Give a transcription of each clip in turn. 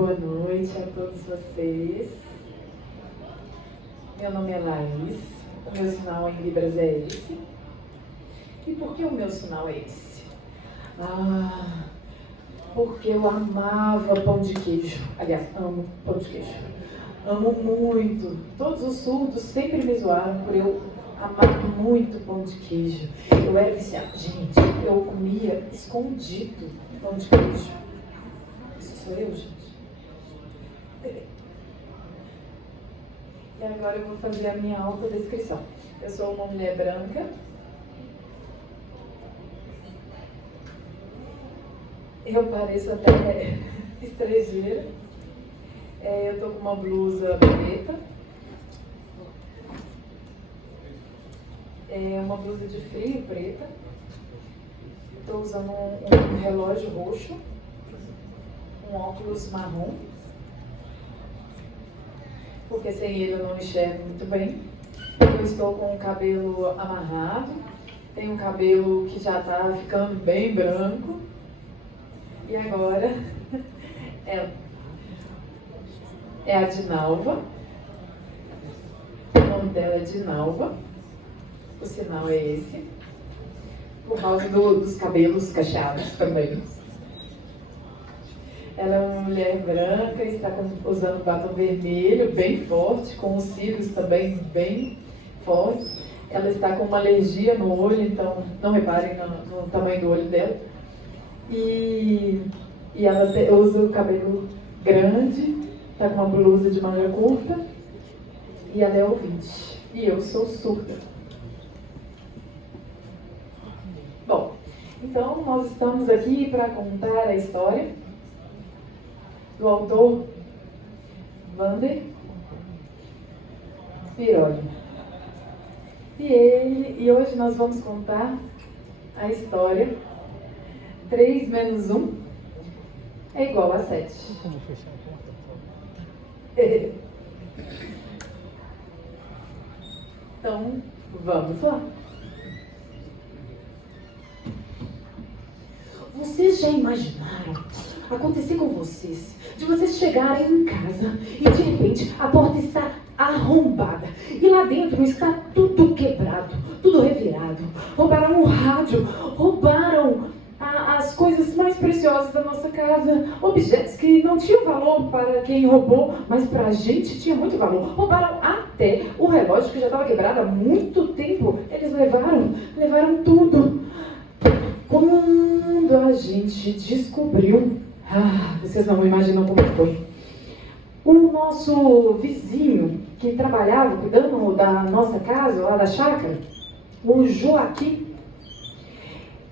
Boa noite a todos vocês. Meu nome é Laís, o meu sinal em Libras é esse. E por que o meu sinal é esse? Porque eu amava pão de queijo. Aliás, amo pão de queijo. Amo muito. Todos os surdos sempre me zoaram por eu amar muito pão de queijo. Eu era viciada. Gente, eu comia escondido pão de queijo. Isso sou eu, gente. E agora eu vou fazer a minha autodescrição. Eu sou uma mulher branca. Eu pareço até estrangeira. Eu tô com uma blusa preta. Uma blusa de frio preta. Estou usando um relógio roxo. Um óculos marrom. Porque sem ele eu não enxergo muito bem. Eu estou com o cabelo amarrado. Tenho um cabelo que já está ficando bem branco. E agora é a Dinalva. O nome dela é Dinalva. O sinal é esse. Por causa dos cabelos cacheados também. Ela é uma mulher branca, está usando batom vermelho, bem forte, com os cílios também bem fortes. Ela está com uma alergia no olho, então não reparem no tamanho do olho dela. E ela usa o cabelo grande, está com uma blusa de manga curta. E ela é ouvinte. E eu sou surda. Bom, então nós estamos aqui para contar a história do autor Wander Biroli. E hoje nós vamos contar a história 3 menos 1 é igual a 7. Então, vamos lá. Vocês já imaginaram acontecer com vocês, de vocês chegarem em casa e de repente a porta está arrombada e lá dentro está tudo quebrado, tudo revirado, roubaram o rádio, roubaram as coisas mais preciosas da nossa casa, objetos que não tinham valor para quem roubou, mas para a gente tinha muito valor. Roubaram até o relógio que já estava quebrado há muito tempo. Eles levaram tudo. Quando a gente descobriu, vocês não imaginam como foi. O nosso vizinho que trabalhava cuidando da nossa casa, lá da chácara, o Joaquim,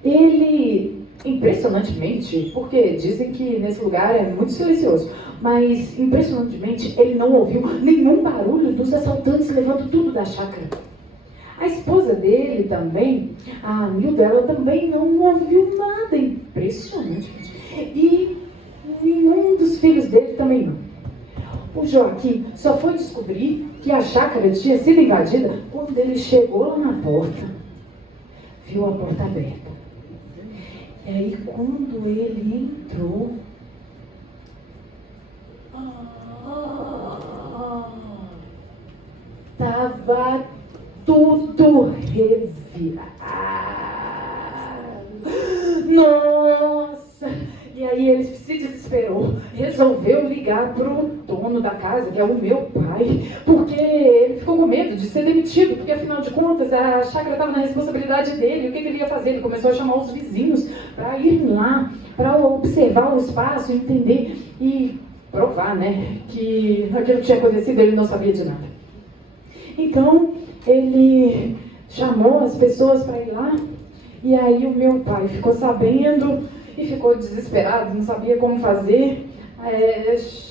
ele, impressionantemente, porque dizem que nesse lugar é muito silencioso, mas impressionantemente ele não ouviu nenhum barulho dos assaltantes levando tudo da chácara. A esposa dele também, a Nilda, ela também não ouviu nada, impressionantemente. E nenhum dos filhos dele também não. O Joaquim só foi descobrir que a chácara tinha sido invadida quando ele chegou lá na porta, viu a porta aberta. E aí quando ele entrou, estava tudo revirado. Nossa! E aí ele se desesperou, resolveu ligar para o dono da casa, que é o meu pai, porque ele ficou com medo de ser demitido, porque afinal de contas a chácara estava na responsabilidade dele. O que ele ia fazer? Ele começou a chamar os vizinhos para ir lá, para observar o espaço, entender e provar, né, que aquilo que tinha acontecido ele não sabia de nada. Então ele chamou as pessoas para ir lá, e aí o meu pai ficou sabendo e ficou desesperado, não sabia como fazer,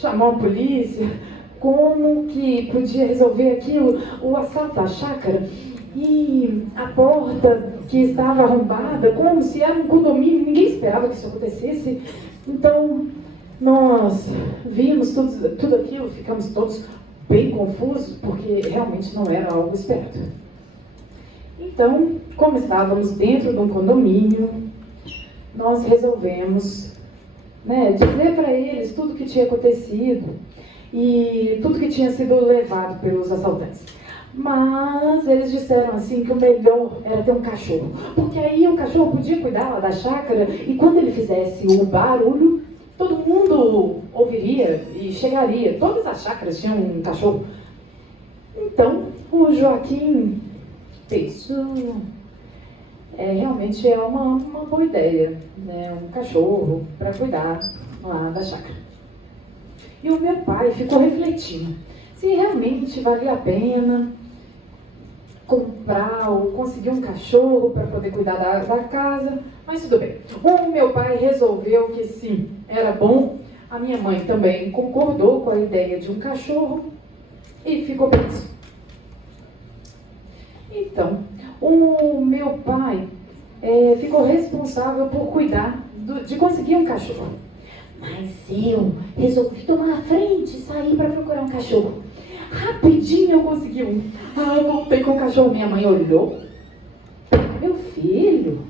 chamou a polícia, como que podia resolver aquilo, o assalto à chácara, e a porta que estava arrombada, como se era um condomínio, ninguém esperava que isso acontecesse. Então nós vimos tudo aquilo, ficamos todos bem confusos, porque realmente não era algo esperado. Então, como estávamos dentro de um condomínio, nós resolvemos né, dizer para eles tudo o que tinha acontecido e tudo que tinha sido levado pelos assaltantes. Mas eles disseram assim que o melhor era ter um cachorro, porque aí o cachorro podia cuidar lá da chácara e quando ele fizesse o barulho, todo mundo ouviria e chegaria. Todas as chácaras tinham um cachorro. Então, o Joaquim pensou, realmente é uma boa ideia, né? Um cachorro para cuidar lá da chácara. E o meu pai ficou refletindo se realmente valia a pena comprar ou conseguir um cachorro para poder cuidar da casa, mas tudo bem. O meu pai resolveu que sim, era bom. A minha mãe também concordou com a ideia de um cachorro e ficou preso. Então, o meu pai ficou responsável por cuidar de conseguir um cachorro. Mas eu resolvi tomar a frente e sair para procurar um cachorro. Rapidinho eu consegui um. Eu voltei com o cachorro. Minha mãe olhou. Meu filho?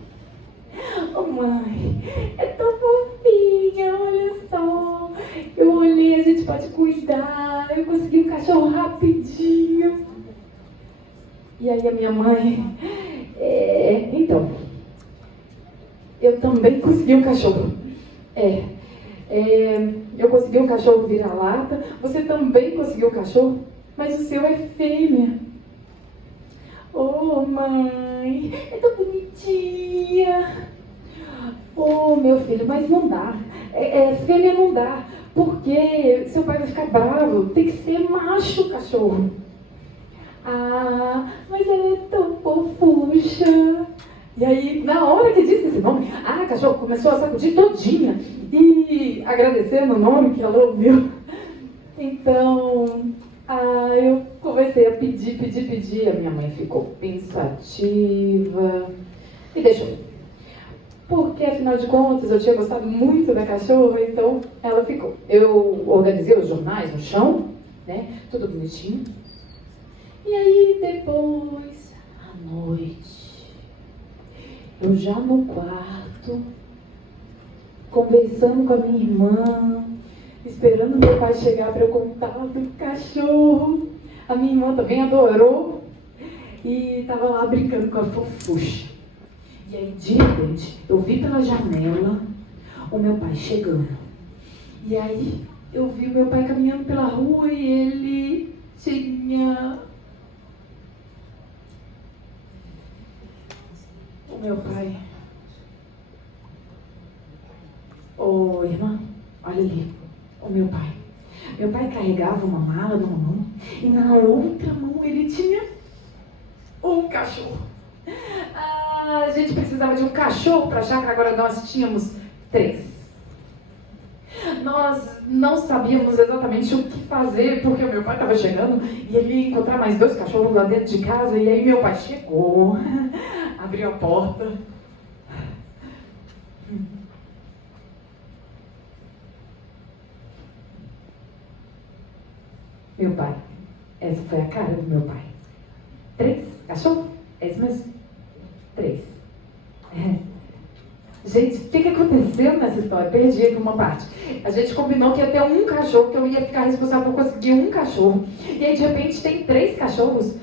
Oh, mãe, é tão fofinha, olha só. Eu olhei, a gente pode cuidar. Eu consegui um cachorro rapidinho. E aí a minha mãe... Então, eu também consegui um cachorro. Eu consegui um cachorro vira-lata, você também conseguiu um cachorro, mas o seu é fêmea. Oh, mãe, é tão bonitinha. Oh, meu filho, mas não dá. Fêmea não dá, porque seu pai vai ficar bravo, tem que ser macho o cachorro. Ah, mas ela é tão fofucha. E aí, na hora que disse esse nome, a cachorro começou a sacudir todinha e agradecendo o nome que ela ouviu. Então, eu comecei a pedir. A minha mãe ficou pensativa e deixou. Porque, afinal de contas, eu tinha gostado muito da cachorra, então ela ficou. Eu organizei os jornais no chão, né? Tudo bonitinho. E aí, depois, à noite, eu já no quarto, conversando com a minha irmã, esperando meu pai chegar para eu contar do cachorro. A minha irmã também adorou e estava lá brincando com a fofucha. E aí, de repente, eu vi pela janela o meu pai chegando. E aí, eu vi o meu pai caminhando pela rua e ele tinha... O meu pai... Ô, irmã, olha ali, o meu pai. Meu pai carregava uma mala numa mão e na outra mão ele tinha um cachorro. A gente precisava de um cachorro para a chácara, agora nós tínhamos 3. Nós não sabíamos exatamente o que fazer, porque o meu pai estava chegando e ele ia encontrar mais 2 cachorros lá dentro de casa. E aí meu pai chegou, abriu a porta. Meu pai, essa foi a cara do meu pai. 3 cachorros? É isso mesmo? 3. Gente, o que aconteceu nessa história? Perdi aqui uma parte. A gente combinou que ia ter um cachorro, que eu ia ficar responsável por conseguir um cachorro. E aí, de repente, tem 3 cachorros.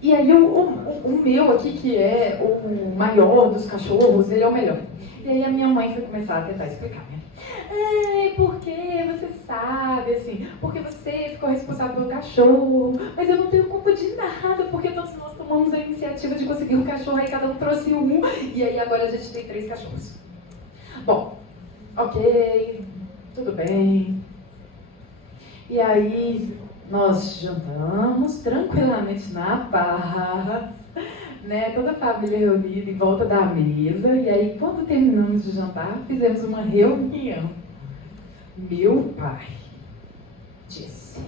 E aí, o meu aqui, que é o maior dos cachorros, ele é o melhor. E aí, a minha mãe foi começar a tentar explicar, né? Porque você sabe, assim, porque você ficou responsável pelo cachorro, mas eu não tenho culpa de nada, porque todos nós tomamos a iniciativa de conseguir um cachorro, aí cada um trouxe um, e aí agora a gente tem 3 cachorros. Bom, ok, tudo bem. E aí nós jantamos tranquilamente na paz, né? Toda a família reunida em volta da mesa, e aí quando terminamos de jantar, fizemos uma reunião. Meu pai disse: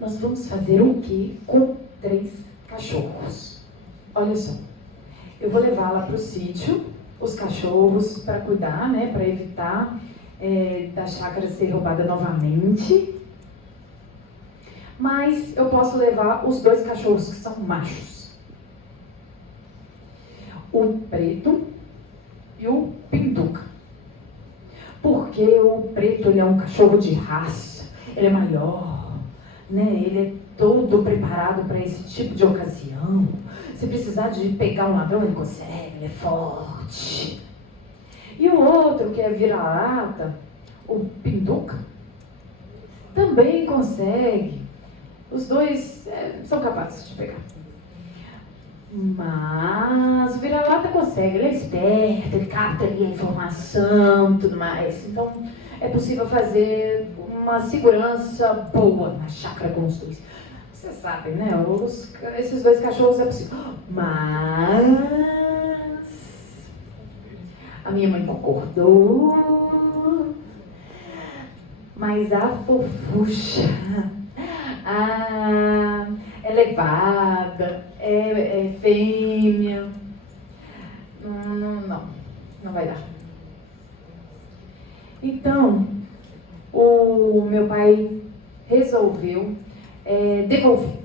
nós vamos fazer o que com 3 cachorros? Olha só, eu vou levar lá para o sítio os cachorros para cuidar, né? Para evitar da chácara ser roubada novamente. Mas eu posso levar os 2 cachorros que são machos. O preto e e o Pinduca. Porque o preto, ele é um cachorro de raça, ele é maior, né? Ele é todo preparado para esse tipo de ocasião. Se precisar de pegar um ladrão, ele consegue, ele é forte. E o outro, que é vira-lata, o Pinduca, também consegue. Os dois são capazes de pegar. Mas o vira-lata consegue, ele é esperto, ele capta ali a informação e tudo mais. Então é possível fazer uma segurança boa na chácara com os dois. Vocês sabem, né? Esses dois cachorros é possível. Mas a minha mãe concordou. Mas a Fofuxa, é levada, é fêmea. Não vai dar. Então, o meu pai resolveu devolver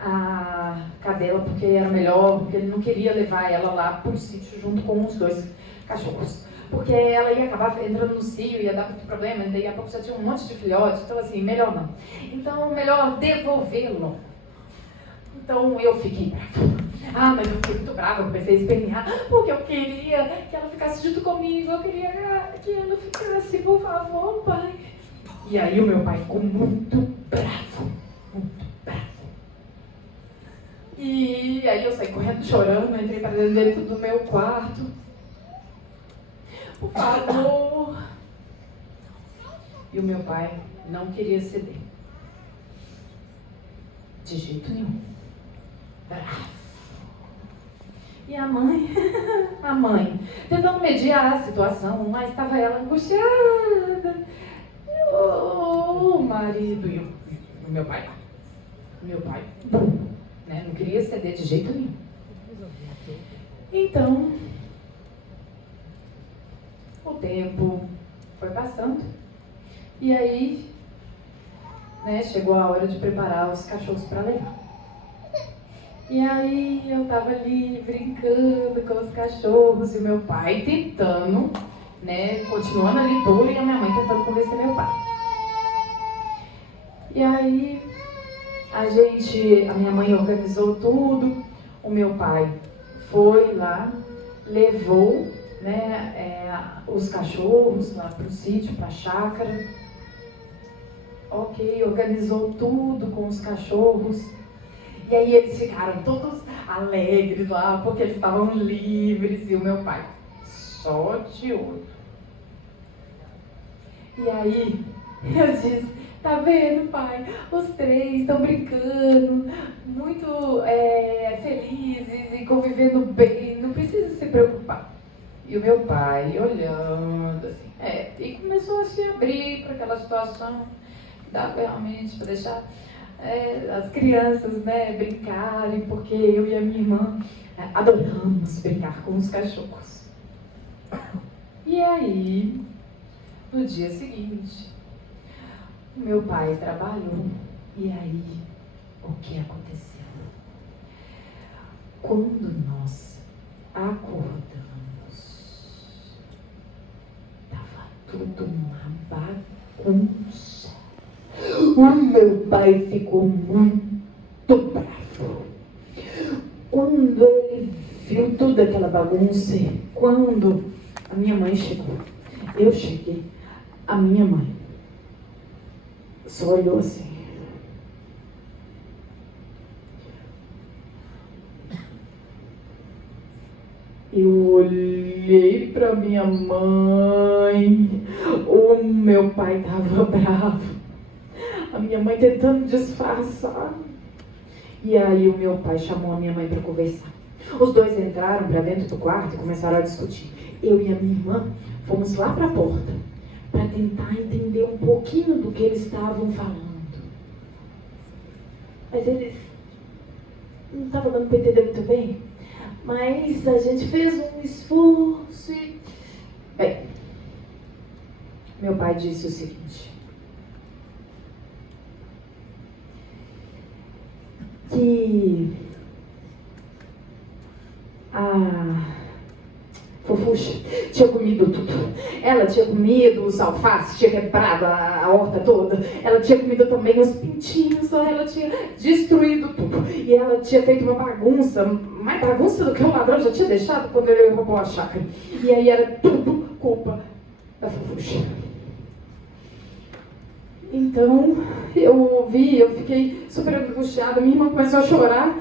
a cadela, porque era melhor, porque ele não queria levar ela lá para o sítio junto com os dois cachorros. Porque ela ia acabar entrando no cio, ia dar muito problema, e daí a pouco já tinha um monte de filhotes, então assim, melhor não. Então, melhor devolvê-lo. Então, eu fiquei brava. Mas eu fiquei muito brava, comecei a espernear, porque eu queria que ela ficasse junto comigo, eu queria que ela ficasse, por favor, pai. E aí o meu pai ficou muito bravo, muito bravo. E aí eu saí correndo chorando, entrei para dentro do meu quarto. Por favor. E o meu pai não queria ceder. De jeito nenhum. Bravo. E a mãe, tentando mediar a situação, mas estava ela angustiada. O marido e o meu pai, né, não queria ceder de jeito nenhum. Então, o tempo foi passando e aí, né, chegou a hora de preparar os cachorros para levar. E aí eu tava ali brincando com os cachorros e o meu pai tentando, né, continuando ali duro, e a minha mãe tentando convencer meu pai. E aí a minha mãe organizou tudo, o meu pai foi lá, levou, né, os cachorros lá pro sítio, pra chácara. Ok, organizou tudo com os cachorros. E aí eles ficaram todos alegres lá, porque eles estavam livres, e o meu pai só de olho. E aí eu disse, tá vendo, pai? Os três estão brincando, muito felizes e convivendo bem, não precisa se preocupar. E o meu pai olhando assim, e começou a se abrir para aquela situação que dava realmente para deixar as crianças, né, brincarem, porque eu e a minha irmã adoramos brincar com os cachorros. E aí, no dia seguinte, meu pai trabalhou, e aí, o que aconteceu? Quando nós acordamos, estava tudo uma bagunça. O meu pai ficou muito bravo. Quando ele viu toda aquela bagunça, quando a minha mãe chegou, eu cheguei, a minha mãe só olhou assim. Eu olhei para minha mãe, o meu pai estava bravo. A minha mãe tentando disfarçar. E aí o meu pai chamou a minha mãe para conversar. Os dois entraram para dentro do quarto e começaram a discutir. Eu e a minha irmã fomos lá para a porta para tentar entender um pouquinho do que eles estavam falando. Mas eles não estavam dando para entender muito bem. Mas a gente fez um esforço e... Bem, meu pai disse o seguinte: que a Fofuxa destruído tudo. Ela tinha comido os alfaces, tinha quebrado a horta toda. Ela tinha comido também os pintinhos, ela tinha destruído tudo. E ela tinha feito uma bagunça, mais bagunça do que o ladrão já tinha deixado quando ele roubou a chácara. E aí era tudo culpa da Fofuxa. Então, eu fiquei super angustiada, minha irmã começou a chorar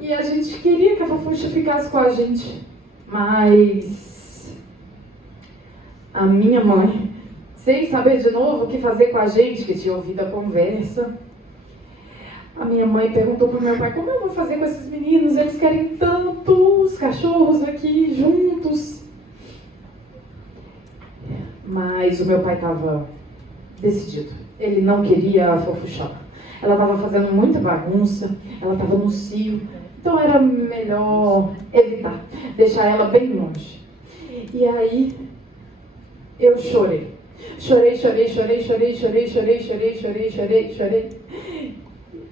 e a gente queria que a Fofuxa ficasse com a gente. Mas a minha mãe, sem saber de novo o que fazer com a gente, que tinha ouvido a conversa, a minha mãe perguntou para o meu pai: como eu vou fazer com esses meninos? Eles querem tanto os cachorros aqui juntos. Mas o meu pai estava decidido. Ele não queria a Fofuxa. Ela estava fazendo muita bagunça, ela estava no cio, então era melhor evitar, deixar ela bem longe. E aí eu chorei. Chorei.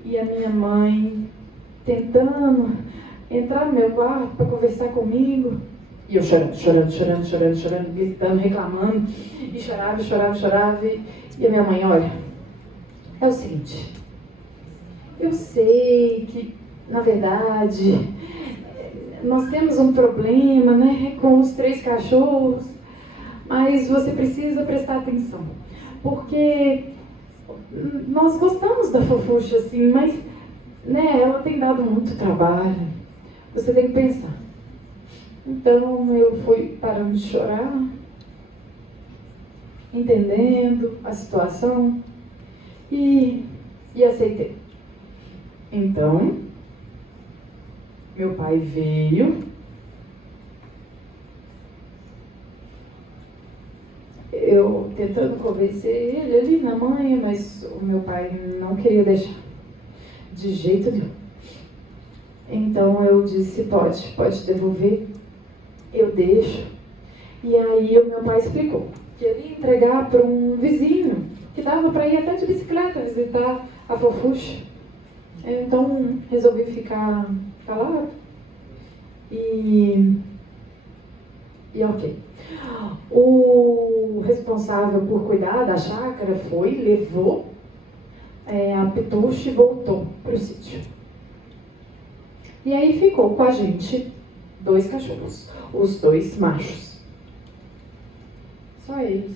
E a minha mãe tentando entrar no meu quarto para conversar comigo. E eu chorando, gritando, reclamando. E chorava. E a minha mãe: olha, é o seguinte, eu sei que, na verdade, nós temos um problema, né, com os 3 cachorros, mas você precisa prestar atenção, porque nós gostamos da Fofuxa, assim, mas, né, ela tem dado muito trabalho, você tem que pensar. Então eu fui parando de chorar, entendendo a situação e aceitei. Então, meu pai veio, eu tentando convencer ele ali na manhã, mas o meu pai não queria deixar, de jeito nenhum. Então eu disse: pode devolver, eu deixo. E aí o meu pai explicou que ele ia entregar para um vizinho, que dava para ir até de bicicleta visitar a Fofuxa. Então resolvi ficar calado e ok. O responsável por cuidar da chácara levou a Pituxa e voltou para o sítio. E aí ficou com a gente 2 cachorros, os 2 machos. Só eles.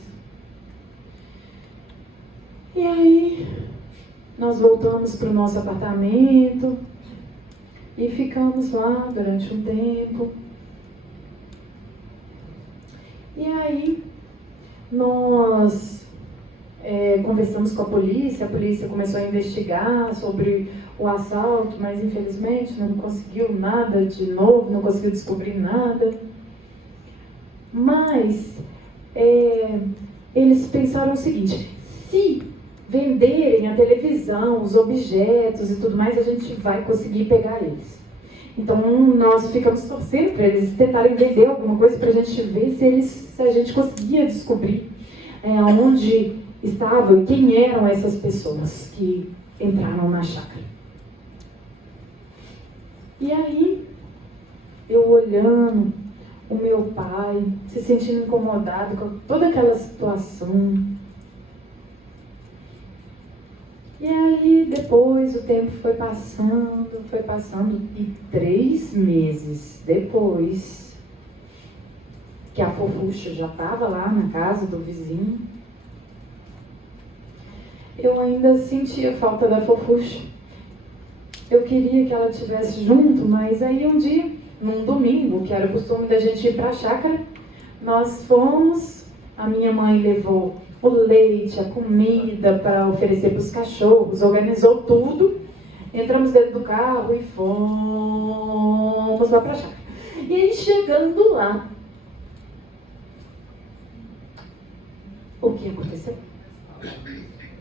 E aí nós voltamos para o nosso apartamento e ficamos lá durante um tempo. E aí nós conversamos com a polícia começou a investigar sobre o assalto, mas infelizmente não conseguiu nada de novo, não conseguiu descobrir nada. Mas eles pensaram o seguinte: se venderem a televisão, os objetos e tudo mais, a gente vai conseguir pegar eles. Então nós ficamos torcendo para eles tentarem vender alguma coisa para a gente ver se a gente conseguia descobrir onde estavam e quem eram essas pessoas que entraram na chácara. E aí, eu olhando o meu pai, se sentindo incomodado com toda aquela situação. E aí, depois, o tempo foi passando, e 3 meses depois, que a Fofuxa já estava lá na casa do vizinho, eu ainda sentia falta da Fofuxa. Eu queria que ela estivesse junto, mas aí um dia, num domingo, que era o costume da gente ir para a chácara, nós fomos, a minha mãe levou o leite, a comida para oferecer para os cachorros, organizou tudo, entramos dentro do carro e fomos lá para a chácara. E aí, chegando lá, o que aconteceu?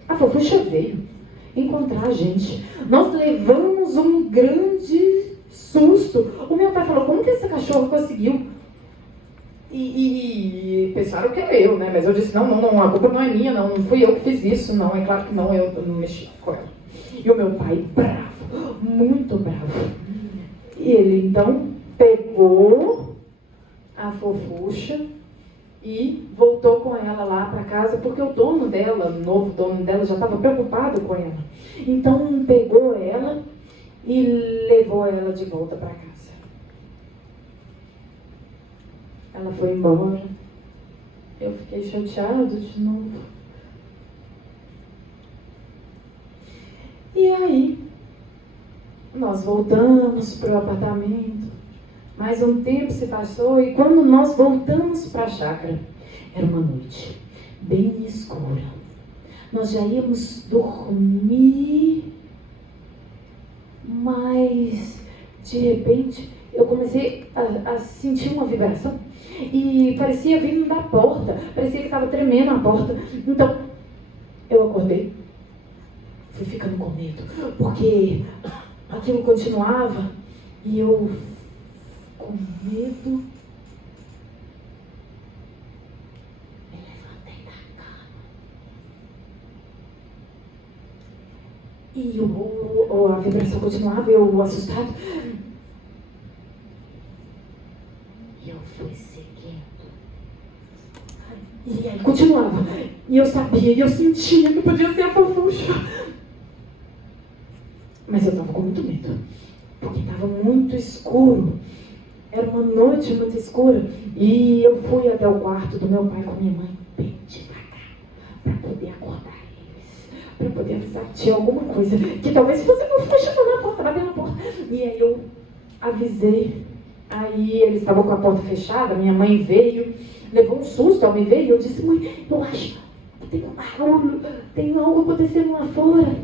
A Fofuxa veio encontrar a gente. Nós levamos um grande susto. O meu pai falou: como que essa cachorra conseguiu? E pensaram que era eu, né? Mas eu disse: não, a culpa não é minha, não fui eu que fiz isso, não, é claro que não, eu não mexi com ela. E o meu pai, bravo, muito bravo. E ele então pegou a Fofuxa e voltou com ela lá para casa, porque o dono dela, o novo dono dela, já estava preocupado com ela. Então pegou ela e levou ela de volta para casa. Ela foi embora. Eu fiquei chateado de novo. E aí, nós voltamos para o apartamento. Mais um tempo se passou e quando nós voltamos para a chácara, era uma noite bem escura. Nós já íamos dormir, mas de repente eu comecei a sentir uma vibração e parecia vindo da porta, parecia que estava tremendo a porta. Então eu acordei, fui ficando com medo, porque aquilo continuava e eu com medo me levantei da cama e a vibração continuava, eu assustado. E eu fui seguindo. E aí continuava. E eu sabia, e eu sentia que podia ser a Fofuxa. Mas eu estava com muito medo, porque estava muito escuro. Era uma noite muito escura. E eu fui até o quarto do meu pai com a minha mãe, bem devagar, para poder acordar eles, para poder avisar que tinha alguma coisa, que talvez fosse a Fofuxa na porta, batendo na porta. E aí eu avisei. Aí eles estavam com a porta fechada, minha mãe veio, levou um susto ao me ver, e eu disse: mãe, eu acho que tem um barulho, tem algo acontecendo lá fora.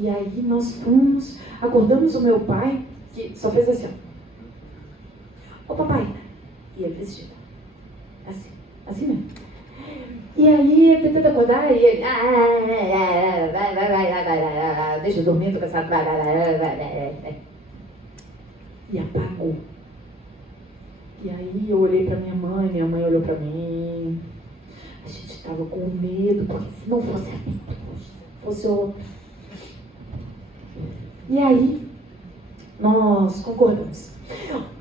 E aí nós fomos, acordamos o meu pai, que só fez assim, ó. Ô papai, e ele vestido, assim mesmo. E aí eu tentando acordar, e ele, vai, deixa eu dormir, tô cansado, vai. E apagou. E aí eu olhei pra minha mãe olhou pra mim. A gente estava com medo, porque se não fosse a fosse outro. E aí nós concordamos.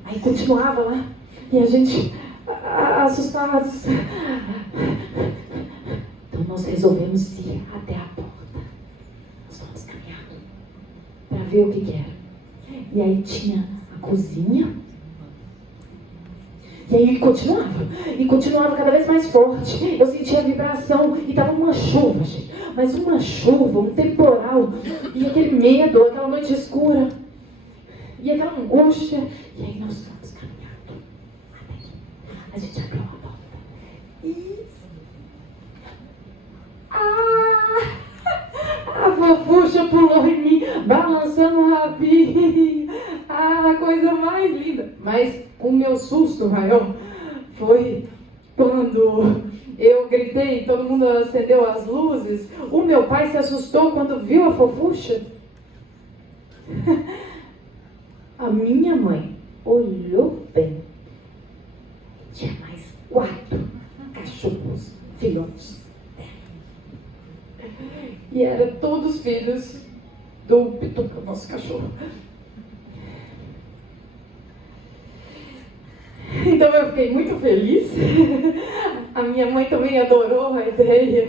Aí continuava lá, e a gente assustados. Então nós resolvemos ir até a porta. Nós fomos caminhando para ver o que era. E aí tinha a cozinha. E aí continuava cada vez mais forte. Eu sentia a vibração e estava uma chuva, gente. Mas uma chuva, um temporal. E aquele medo, aquela noite escura. E aquela angústia. E aí nós fomos caminhando até aqui. A gente abriu a porta. E... a Fofuxa pulou em mim, balançando o rabinho. A coisa mais linda. Mas o meu susto maior foi quando eu gritei, todo mundo acendeu as luzes. O meu pai se assustou quando viu a Fofuxa. A minha mãe olhou bem. Tinha mais 4 cachorros filhotes. E eram todos filhos do Pituca, nosso cachorro. Então eu fiquei muito feliz. A minha mãe também adorou a ideia.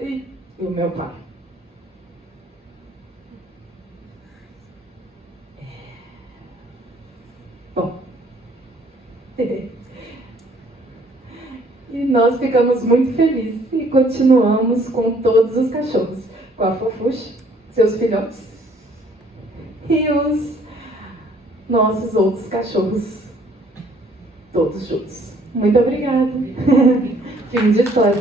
E o meu pai. Bom. E nós ficamos muito felizes e continuamos com todos os cachorros. Com a Fofuxa, seus filhotes e os nossos outros cachorros. Todos juntos. Muito obrigada. Fim de história.